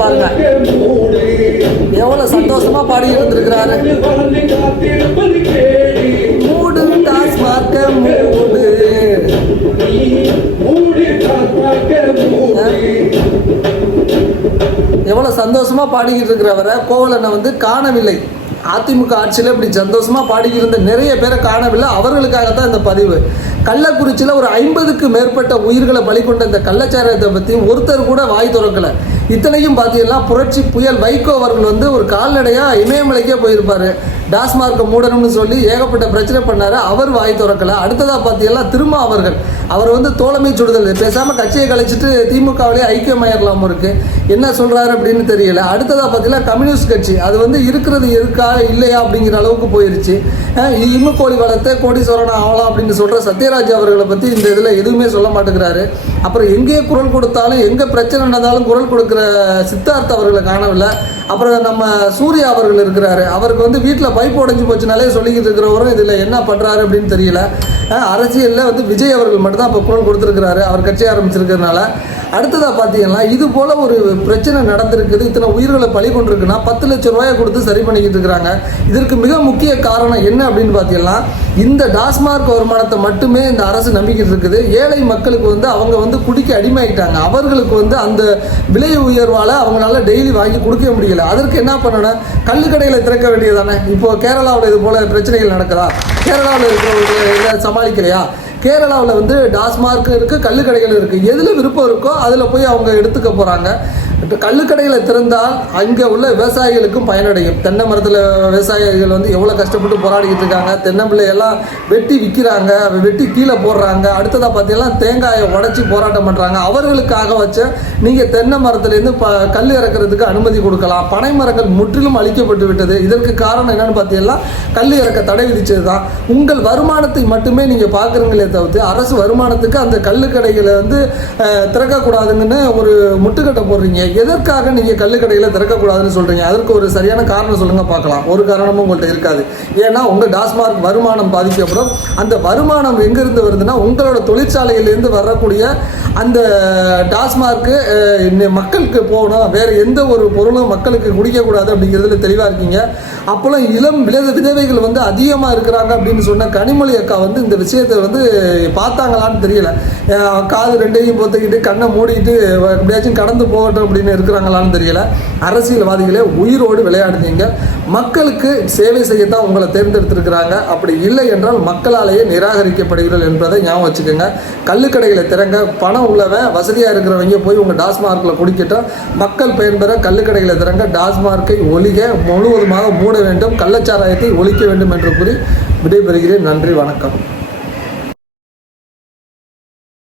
பாருங்க எவ்வளவு சந்தோஷமா பாடி இருந்திருக்கிறாரு மூடு டாஸ்மாக மூடு. எவ்வளவு சந்தோஷமா பாடிக்கிட்டு இருக்கிறவரை கோவலனை வந்து காணவில்லை. அதிமுக ஆட்சியில் இப்படி சந்தோஷமா பாடிக்கிட்டு இருந்த நிறைய பேரை காணவில்லை. அவர்களுக்காக தான் இந்த பதிவு. கள்ளக்குறிச்சியில் ஒரு ஐம்பதுக்கு மேற்பட்ட உயிர்களை பலி கொண்ட இந்த கள்ளச்சாரத்தை பற்றி ஒருத்தர் கூட வாய் திறக்கலை. இத்தனையும் பார்த்தீங்கன்னா புரட்சி புயல் வைகோ அவர்கள் வந்து ஒரு கால்நடையாக இமயமலைக்கே போயிருப்பாரு. டாஸ்மார்க்கை மூடணும்னு சொல்லி ஏகப்பட்ட பிரச்சனை பண்ணார். அவர் வாய் திறக்கல. அடுத்ததாக பார்த்தீங்கன்னா திரும்ப அவர்கள். அவர் வந்து தோழமை சுடுதல். பேசாமல் கட்சியை கழிச்சிட்டு திமுகவிலே ஐக்கியமாயிரலாம் இருக்கு. என்ன சொல்கிறாரு அப்படின்னு தெரியல. அடுத்ததாக பார்த்தீங்கன்னா கம்யூனிஸ்ட் கட்சி. அது வந்து இருக்கிறது இருக்கா இல்லையா அப்படிங்கிற அளவுக்கு போயிருச்சு. அஹ் இம்மு கோழி வளர்த்த கோடீஸ்வரன் ஆகலாம் அப்படின்னு சொல்கிற சத்யராஜ் அவர்களை பற்றி இந்த இதில் எதுவுமே சொல்ல மாட்டேங்கிறாரு. அப்புறம் எங்கே குரல் கொடுத்தாலும் எங்கே பிரச்சனை நடந்தாலும் குரல் கொடுக்குற சித்தார்த் அவர்களை காணவில்லை. அப்புறம் நம்ம சூர்யா அவர்கள் இருக்கிறாரு. அவருக்கு வந்து வீட்டில் பைப் உடஞ்சி போச்சுனாலே சொல்லிக்கிட்டு இருக்கிறவரும் இதில் என்ன பண்ணுறாரு அப்படின்னு தெரியல. அரசியலில் வந்து விஜய் அவர்கள் மட்டும்தான் இப்போ குரல் கொடுத்துருக்கிறாரு. அவர் கட்சி ஆரம்பிச்சிருக்கிறதுனால. அடுத்ததாக பார்த்தீங்கன்னா இது போல் ஒரு பிரச்சனை நடந்திருக்குது. இத்தனை உயிர்களை பழி கொண்டிருக்குன்னா பத்து லட்சம் ரூபாயை கொடுத்து சரி பண்ணிக்கிட்டு இருக்கிறாங்க. இதற்கு மிக முக்கிய காரணம் என்ன அப்படின்னு பார்த்தீங்கன்னா இந்த டாஸ்மார்க் வருமானத்தை மட்டுமே இந்த அரசு நம்பிக்கிட்டு இருக்குது. ஏழை மக்களுக்கு வந்து அவங்க வந்து குடிக்க அடிமையாயிட்டாங்க. அவர்களுக்கு வந்து அந்த விலை உயர்வால் அவங்களால டெய்லி வாங்கி கொடுக்க முடியல. அதற்கு என்ன பண்ணணும்? கள்ளுக்கடைகளை திறக்க வேண்டியதானே இப்போ கேரளாவில் இது போல் பிரச்சனைகள் நடக்குதா? கேரளாவில் இருக்கிறவங்க சமாளிக்கலையா? கேரளாவில் வந்து டாஸ்மார்க் இருக்குது கல்லுக்கடைகள் இருக்குது எதில் விருப்பம் இருக்கோ அதில் போய் அவங்க எடுத்துக்க போகிறாங்க கல்லுக்கடைகளை திறந்தால் அங்கே உள்ள விவசாயிகளுக்கும் பயனடையும். தென்னை மரத்தில் விவசாயிகள் வந்து எவ்வளோ கஷ்டப்பட்டு போராடிக்கிட்டு இருக்காங்க. தென்னம்பிள்ளை எல்லாம் வெட்டி விற்கிறாங்க வெட்டி கீழே போடுறாங்க. அடுத்ததாக பார்த்தீங்கன்னா தேங்காயை உடச்சி போராட்டம் பண்ணுறாங்க அவர்களுக்காக வச்ச நீங்கள் தென்னை மரத்துலேருந்து ப கல் இறக்கிறதுக்கு அனுமதி கொடுக்கலாம். பனை மரங்கள் முற்றிலும் அழிக்கப்பட்டு விட்டது. இதற்கு காரணம் என்னென்னு பார்த்தீங்கன்னா கல் இறக்க தடை விதிச்சது தான் உங்கள் வருமானத்தை மட்டுமே நீங்கள் பார்க்குறீங்களே தவிர்த்து அரசு வருமானத்துக்கு அந்த கள்ளுக்கடைகளை வந்து திறக்கக்கூடாதுங்கன்னு ஒரு முட்டுக்கட்டை போடுறீங்க. எதற்காக நீங்கள் கள்ளுக்கடைகளை திறக்கக்கூடாதுன்னு சொல்கிறீங்க அதற்கு ஒரு சரியான காரணம் சொல்லுங்கள் பார்க்கலாம். ஒரு காரணமும் உங்கள்கிட்ட இருக்காது. ஏன்னா உங்கள் டாஸ்மார்க் வருமானம் பாதிக்கப்படும். அந்த வருமானம் எங்கேருந்து வருதுன்னா உங்களோட தொழிற்சாலையிலேருந்து வரக்கூடிய அந்த டாஸ்மார்க்கு மக்களுக்கு போகணும். வேறு எந்த ஒரு பொருளும் மக்களுக்கு குடிக்கக்கூடாது அப்படிங்கிறதுல தெளிவாக இருக்கீங்க. அப்போலாம் இளம் வித விதவைகள் வந்து அதிகமாக இருக்கிறாங்க அப்படின்னு சொன்ன கனிமொழி அக்கா வந்து இந்த விஷயத்தை வந்து பார்த்தாங்களான்னு தெரியல. காது ரெண்டையும் பொத்துக்கிட்டு கண்ணை மூடிட்டு எப்படியாச்சும் கடந்து போகட்டும் அப்படின்னு இருக்கிறாங்களான்னு தெரியல. அரசியல்வாதிகளே உயிரோடு விளையாடுனீங்க. மக்களுக்கு சேவை செய்யத்தான் உங்களை தேர்ந்தெடுத்திருக்கிறாங்க. அப்படி இல்லை என்றால் மக்களாலேயே நிராகரிக்கப்படுகிறீர்கள் என்பதை ஞாபகம் வச்சுக்கோங்க. கல்லுக்கடைகளை திறங்க பணம் உள்ளவன் வசதியாக இருக்கிறவங்க போய் உங்கள் டாஸ்மார்க்கில் குடிக்கட்டும். மக்கள் பயன்பெற கல்லுக்கடைகளை திறங்க டாஸ்மார்க்கை ஒழிக முழுவதுமாக மூட வேண்டும். கள்ளச்சாராயத்தை ஒழிக்க வேண்டும் என்று கூறி விடைபெறுகிறேன். நன்றி வணக்கம்.